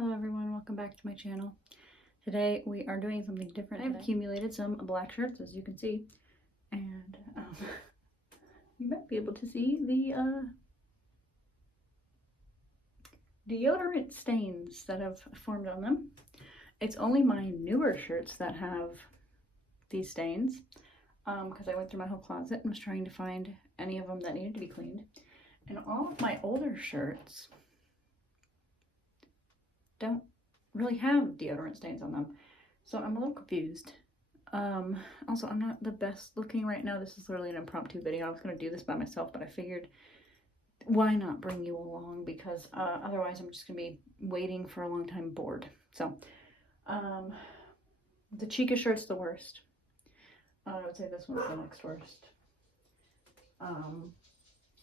Hello everyone, welcome back to my channel. Today we are doing something different. I've accumulated some black shirts, as you can see, and you might be able to see the deodorant stains that have formed on them. It's only my newer shirts that have these stains, because I went through my whole closet and was trying to find any of them that needed to be cleaned. And all of my older shirts don't really have deodorant stains on them, so I'm a little confused. Also, I'm not the best looking right now. This is literally an impromptu video. I was going to do this by myself, but I figured why not bring you along, because otherwise I'm just going to be waiting for a long time bored. So the Chica shirt's the worst. I would say this one's the next worst.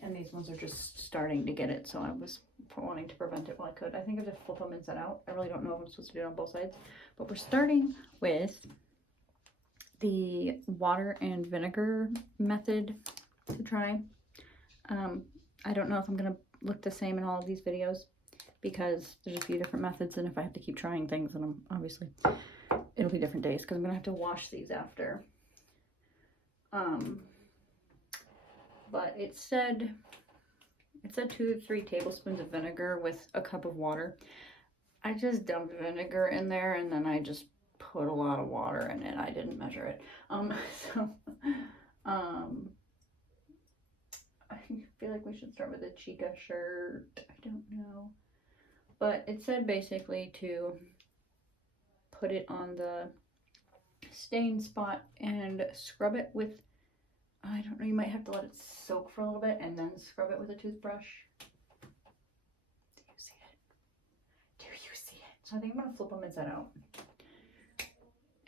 And these ones are just starting to get it, so I was wanting to prevent it while I could. I think I just flip them inside out. I really don't know if I'm supposed to do it on both sides, but we're starting with the water and vinegar method to try. I don't know if I'm gonna look the same in all of these videos, because there's a few different methods, and if I have to keep trying things, then obviously it'll be different days, because I'm gonna have to wash these after. But it said 2 to 3 tablespoons of vinegar with a cup of water. I just dumped vinegar in there, and then I just put a lot of water in it. I didn't measure it. I feel like we should start with the Chica shirt. I don't know. But it said basically to put it on the stain spot and scrub it with, I don't know, you might have to let it soak for a little bit and then scrub it with a toothbrush. Do you see it? Do you see it? So I think I'm going to flip them inside out.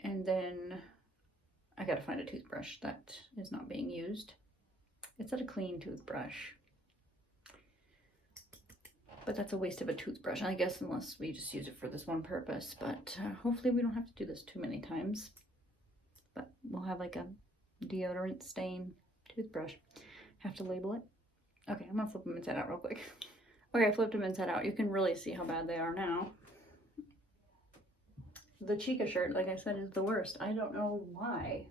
And then I got to find a toothbrush that is not being used. It said a clean toothbrush, but that's a waste of a toothbrush, I guess, unless we just use it for this one purpose. But hopefully we don't have to do this too many times. But we'll have like a deodorant stain toothbrush. Have to label it. Okay, I'm gonna flip them inside out real quick. Okay, I flipped them inside out. You can really see how bad they are now. The Chica shirt, like I said, is the worst. I don't know why.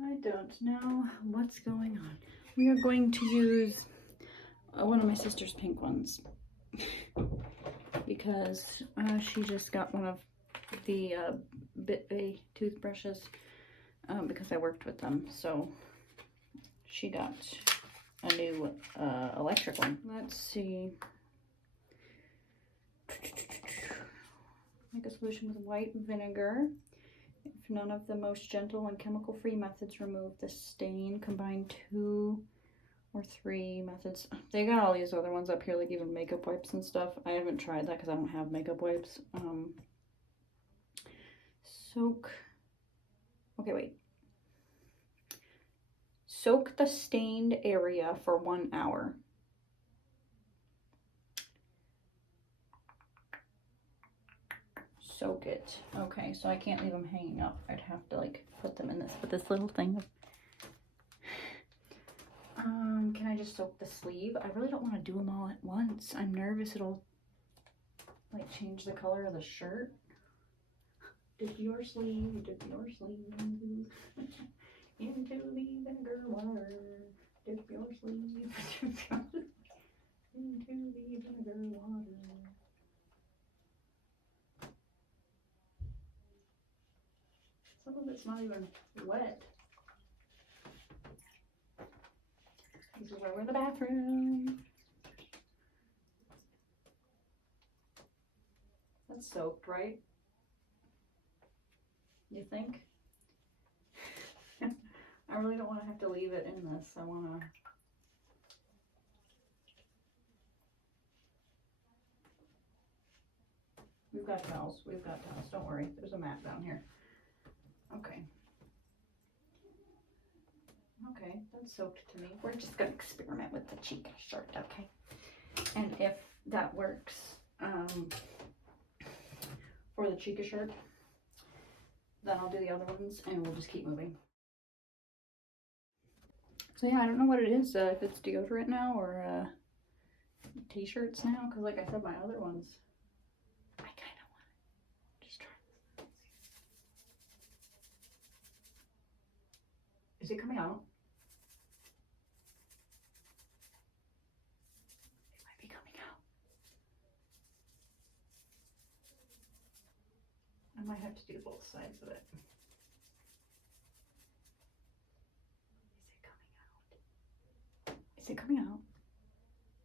I don't know what's going on. We are going to use one of my sister's pink ones, because she just got one of the Bit Bay toothbrushes because I worked with them, so she got a new electric one. Let's see. Make a solution with white vinegar. If none of the most gentle and chemical-free methods remove the stain, combine 2 or 3 methods. They got all these other ones up here, like even makeup wipes and stuff. I haven't tried that because I don't have makeup wipes. Soak. Okay, wait. Soak the stained area for 1 hour. Soak it. Okay, so I can't leave them hanging up. I'd have to like put them in this little thing. Can I just soak the sleeve? I really don't want to do them all at once. I'm nervous it'll like change the color of the shirt. Dip your sleeve, dip your sleeve into the vinegar water. Dip your sleeve, dip your into the vinegar water. Some of it's not even wet. This is where we're in the bathroom. That's soaked, right? You think? I really don't want to have to leave it in this. I want to... We've got towels. We've got towels. Don't worry. There's a mat down here. Okay. Okay, that's soaked to me. We're just going to experiment with the Chica shirt, okay? And if that works for the Chica shirt, then I'll do the other ones and we'll just keep moving. So yeah, I don't know what it is, if it's deodorant now or t-shirts now, because like I said, my other ones, I kind of want to just try this. Is it coming out? It might be coming out. I might have to do both sides of it. Is it coming out?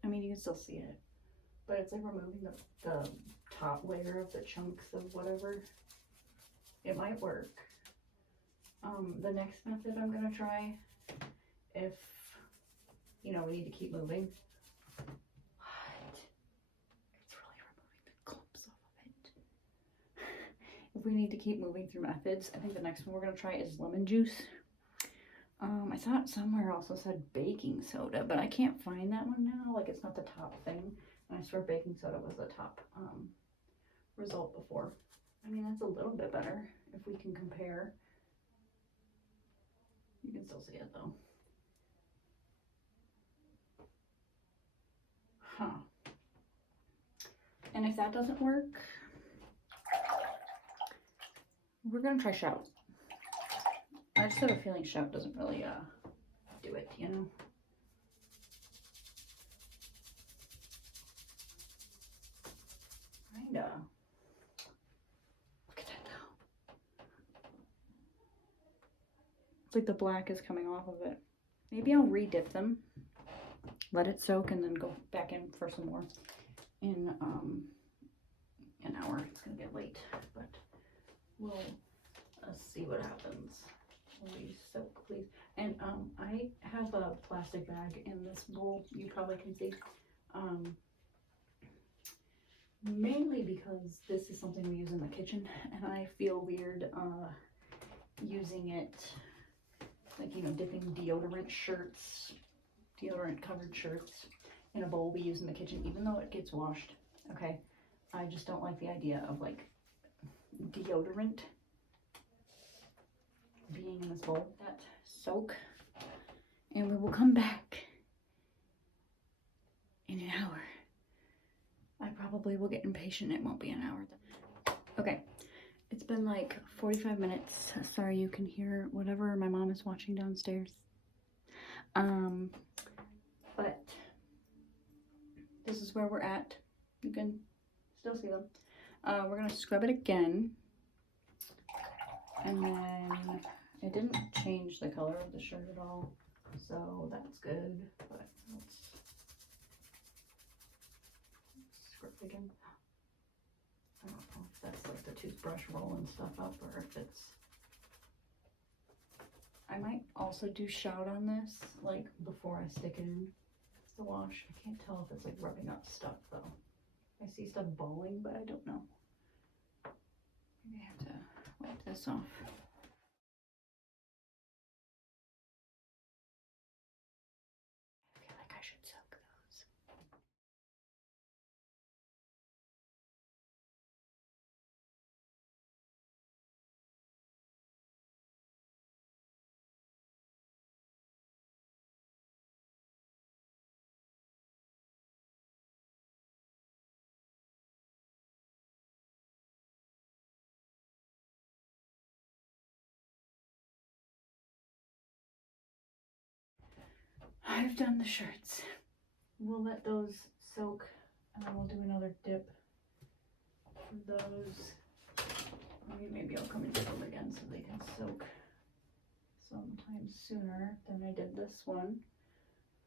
I mean, you can still see it, but it's like removing the top layer of the chunks of whatever. It might work. The next method I'm gonna try, if you know we need to keep moving. What? It's really removing the clumps off of it. If we need to keep moving through methods, I think the next one we're gonna try is lemon juice. I thought somewhere also said baking soda, but I can't find that one now. Like, it's not the top thing. And I swear baking soda was the top result before. I mean, that's a little bit better if we can compare. You can still see it though. Huh. And if that doesn't work, we're gonna try Shout. I just have a feeling Shout doesn't really do it, you know? Kinda. Look at that now. It's like the black is coming off of it. Maybe I'll re-dip them, let it soak, and then go back in for some more in an hour. It's gonna get late, but we'll see what happens. Please soak, please. And I have a plastic bag in this bowl, you probably can see, mainly because this is something we use in the kitchen, and I feel weird using it, like, you know, dipping deodorant covered shirts in a bowl we use in the kitchen, even though it gets washed. Okay, I just don't like the idea of like deodorant being in this bowl. That soak, and we will come back in an hour. I probably will get impatient. It won't be an hour then. Okay, it's been like 45 minutes. Sorry you can hear whatever my mom is watching downstairs. But this is where we're at. You can still see them. We're gonna scrub it again, and then it didn't change the color of the shirt at all, so that's good. But let's scrub it again. I don't know if that's like the toothbrush rolling stuff up, or if it's. I might also do Shout on this, like before I stick it in the wash. I can't tell if it's like rubbing up stuff though. I see stuff balling, but I don't know. Maybe I have to wipe this off. I feel like I should soak those. I've done the shirts. We'll let those soak, and then we'll do another dip for those. Maybe I'll come and dip them again so they can soak sometime sooner than I did this one.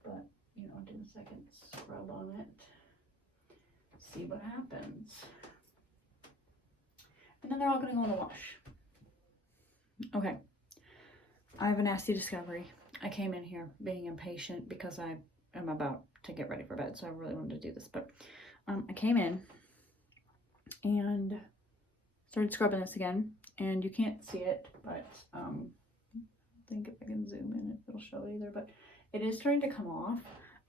But, you know, do a second scrub on it. See what happens. And then they're all gonna go in the wash. Okay. I have a nasty discovery. I came in here being impatient because I am about to get ready for bed, so I really wanted to do this. But I came in and started scrubbing this again, and you can't see it, but I think if I can zoom in, it'll show it either. But it is starting to come off.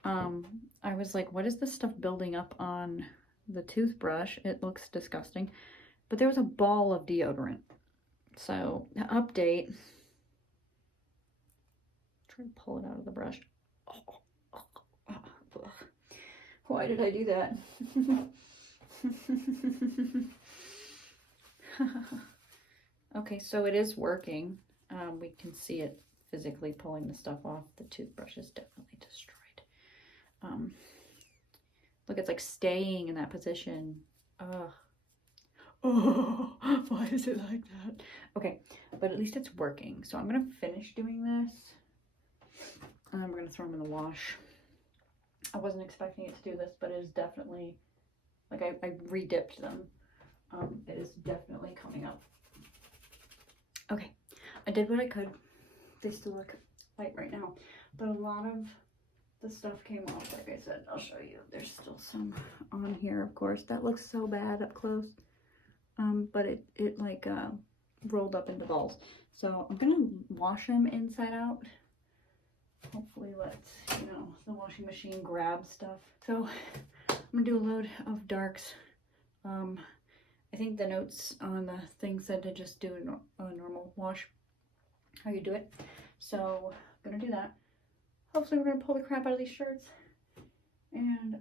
I was like, what is this stuff building up on the toothbrush? It looks disgusting. But there was a ball of deodorant. So, update. Try to pull it out of the brush. Why did I do that? Okay, so it is working. We can see it physically pulling the stuff off. The toothbrush is definitely destroyed. Look, it's like staying in that position. Ugh. Oh, why is it like that? Okay, but at least it's working. So I'm gonna finish doing this. We're gonna throw them in the wash. I wasn't expecting it to do this, but it is definitely, like I re-dipped them. It is definitely coming up. Okay, I did what I could. They still look light right now, but a lot of the stuff came off. Like I said, I'll show you. There's still some on here, of course. That looks so bad up close. But it like rolled up into balls. So I'm gonna wash them inside out. Hopefully let, you know, the washing machine grab stuff. So I'm gonna do a load of darks. I think the notes on the thing said to just do a normal wash, how you do it. So I'm gonna do that. Hopefully we're gonna pull the crap out of these shirts. And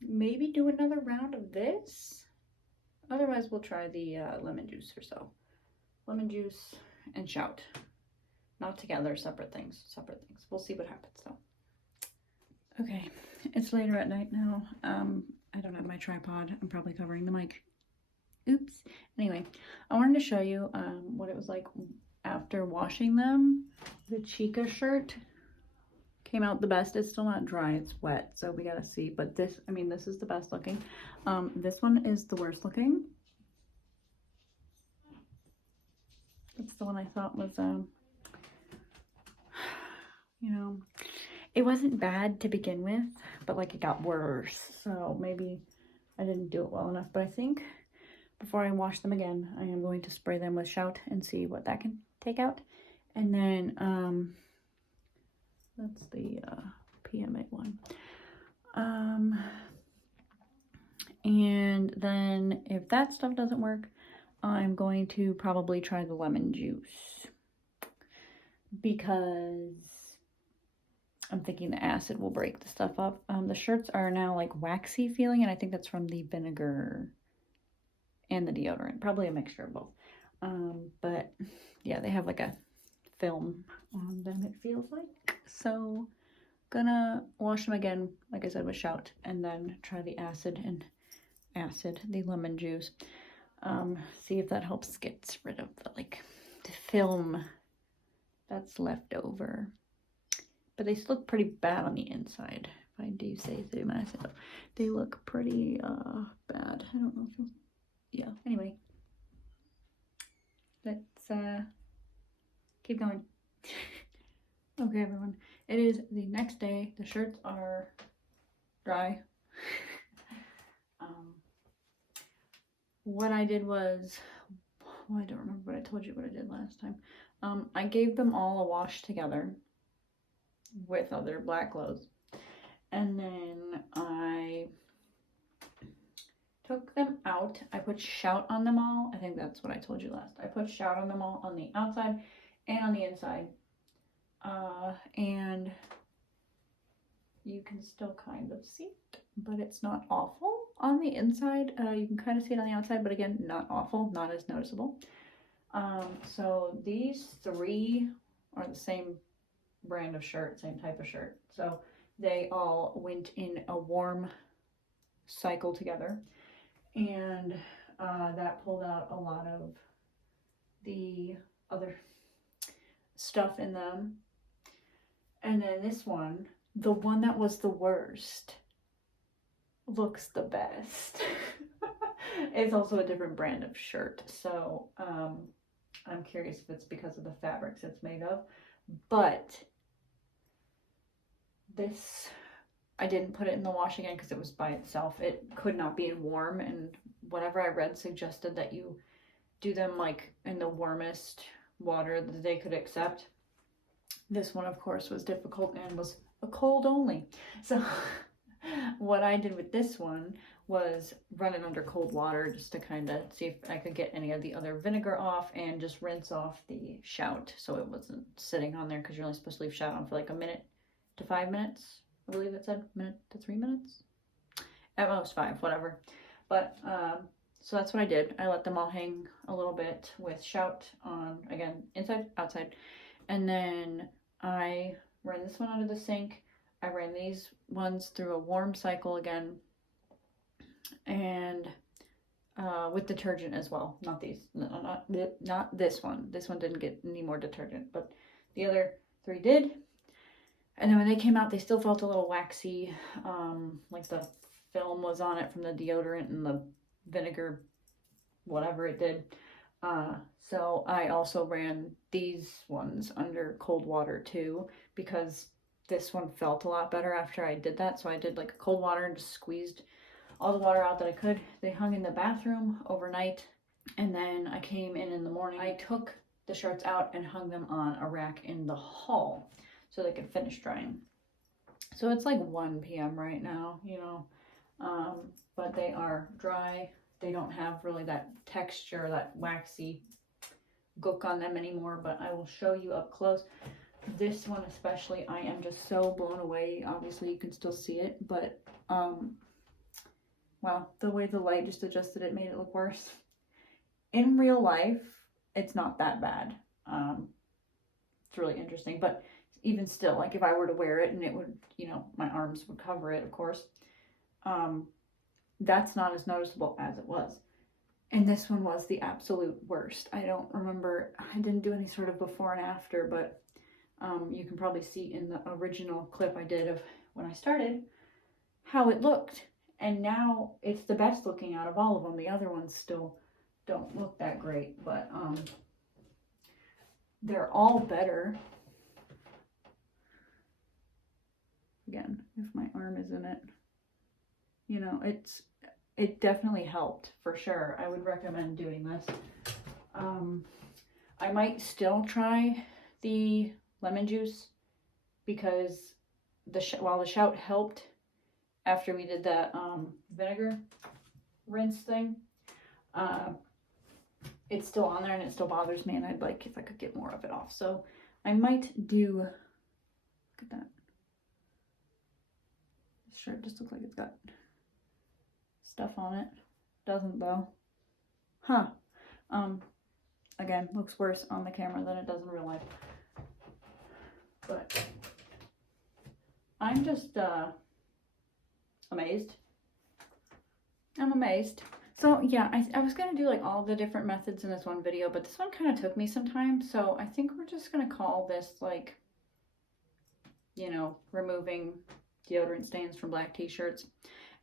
maybe do another round of this. Otherwise we'll try the lemon juice or so. Lemon juice and shout. Not together, separate things. We'll see what happens though. Okay, it's later at night now. I don't have my tripod. I'm probably covering the mic. Oops. Anyway, I wanted to show you what it was like after washing them. The Chica shirt came out the best. It's still not dry, it's wet, so we gotta see. But this, I mean, this is the best looking. This one is the worst looking. It's the one I thought was, you know, it wasn't bad to begin with, but like it got worse. So maybe I didn't do it well enough. But I think before I wash them again, I am going to spray them with Shout and see what that can take out. And then, that's the PMA one. And then if that stuff doesn't work, I'm going to probably try the lemon juice, because I'm thinking the acid will break the stuff up. The shirts are now like waxy feeling, and I think that's from the vinegar and the deodorant. Probably a mixture of both. But yeah, they have like a film on them, it feels like. So gonna wash them again, like I said, with Shout, and then try the the lemon juice. See if that helps get rid of the the film that's left over. But they still look pretty bad on the inside, if I do say so myself. They look pretty bad. I don't know if yeah, anyway. Let's keep going. Okay, everyone. It is the next day. The shirts are dry. What I did was, well, I don't remember, but I told you what I did last time. I gave them all a wash together with other black clothes, and then I took them out. I put Shout on them all. I think that's what I told you last. I put Shout on them all on the outside and on the inside. And you can still kind of see it, but it's not awful on the inside. You can kind of see it on the outside, but again, not awful, not as noticeable. So these three are the same brand of shirt, same type of shirt. So they all went in a warm cycle together, and that pulled out a lot of the other stuff in them. And then this one, the one that was the worst, looks the best. It's also a different brand of shirt, so I'm curious if it's because of the fabrics it's made of. But this, I didn't put it in the wash again because it was by itself. It could not be in warm, and whatever I read suggested that you do them like in the warmest water that they could accept. This one, of course, was difficult and was a cold only. So what I did with this one was run it under cold water just to kind of see if I could get any of the other vinegar off, and just rinse off the shout so it wasn't sitting on there, because you're only supposed to leave shout on for like 1 minute to 5 minutes. I believe it said 1 minute to 3 minutes. At most 5, whatever. But so that's what I did. I let them all hang a little bit with shout on, again, inside, outside. And then I ran this one under the sink. I ran these ones through a warm cycle again, and with detergent as well. Not these, no, not this one. This one didn't get any more detergent, but the other 3 did. And then when they came out, they still felt a little waxy, like the film was on it from the deodorant and the vinegar, whatever it did. So I also ran these ones under cold water too, because this one felt a lot better after I did that. So I did like cold water and just squeezed all the water out that I could. They hung in the bathroom overnight, and then I came in the morning. I took the shirts out and hung them on a rack in the hall so they could finish drying. So it's like 1 p.m. right now, you know, but they are dry. They don't have really that texture, that waxy gook on them anymore, but I will show you up close. This one especially, I am just so blown away. Obviously you can still see it, but wow, the way the light just adjusted it made it look worse. In real life, it's not that bad. It's really interesting, but even still, like if I were to wear it and it would, you know, my arms would cover it, of course, that's not as noticeable as it was. And this one was the absolute worst. I don't remember, I didn't do any sort of before and after, but you can probably see in the original clip I did of when I started how it looked. And now it's the best looking out of all of them. The other ones still don't look that great, but they're all better. Again, if my arm is in it, you know, it definitely helped for sure. I would recommend doing this. I might still try the lemon juice, because while the shout helped after we did that vinegar rinse thing, it's still on there and it still bothers me, and I'd like if I could get more of it off. So I might do, look at that. This shirt just looks like it's got stuff on it. Doesn't though. Huh. Again, looks worse on the camera than it does in real life. But I'm just amazed. I'm amazed. So yeah, I was gonna do like all the different methods in this one video, but this one kind of took me some time. So I think we're just gonna call this like, you know, removing deodorant stains from black t-shirts.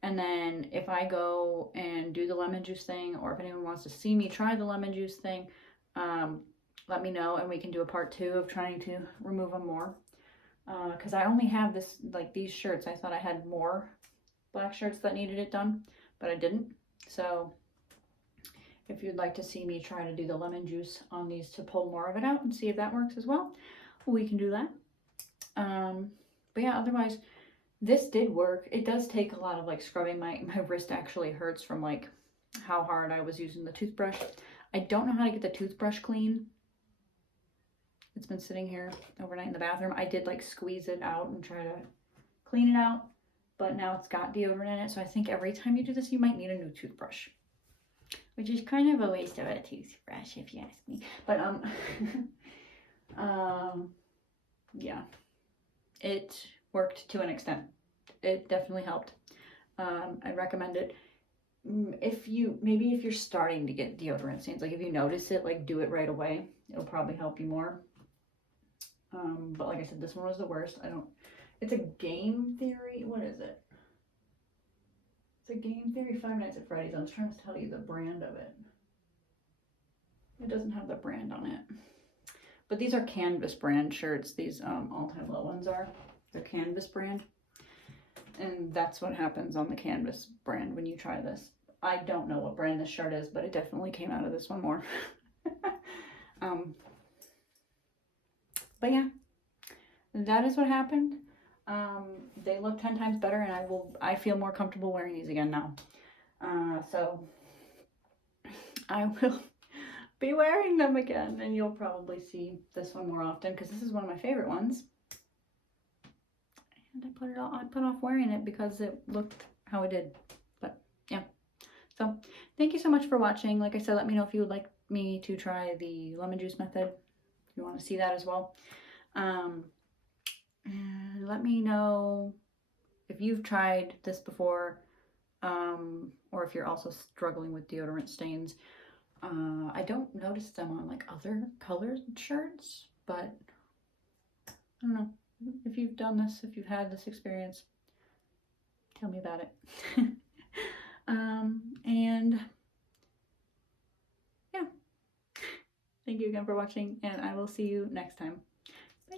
And then if I go and do the lemon juice thing, or if anyone wants to see me try the lemon juice thing, let me know and we can do a part 2 of trying to remove them more. Because I only have this, like these shirts. I thought I had more black shirts that needed it done, but I didn't. So if you'd like to see me try to do the lemon juice on these to pull more of it out and see if that works as well, we can do that. But yeah, otherwise, this did work. It does take a lot of like scrubbing. My wrist actually hurts from like how hard I was using the toothbrush. I don't know how to get the toothbrush clean. It's been sitting here overnight in the bathroom. I did like squeeze it out and try to clean it out, but now it's got deodorant in it. So I think every time you do this, you might need a new toothbrush, which is kind of a waste of a toothbrush if you ask me. But yeah, it worked to an extent. It definitely helped. I'd recommend it. If you're starting to get deodorant stains, like if you notice it, like do it right away. It'll probably help you more. But like I said, this one was the worst. It's a Game Theory. What is it? It's a Game Theory 5 Nights at Freddy's. I was trying to tell you the brand of it. It doesn't have the brand on it. But these are Canvas brand shirts. These All Time Low ones are. They're Canvas brand. And that's what happens on the Canvas brand when you try this. I don't know what brand this shirt is, but it definitely came out of this one more. But yeah, that is what happened. They look 10 times better, and I feel more comfortable wearing these again now. So I will be wearing them again, and you'll probably see this one more often because this is one of my favorite ones. And I put off wearing it because it looked how it did. But yeah. So thank you so much for watching. Like I said, let me know if you would like me to try the lemon juice method, if you want to see that as well. And let me know if you've tried this before, or if you're also struggling with deodorant stains. I don't notice them on like other colored shirts, but I don't know. If you've done this, if you've had this experience, tell me about it. And yeah, thank you again for watching, and I will see you next time. Bye.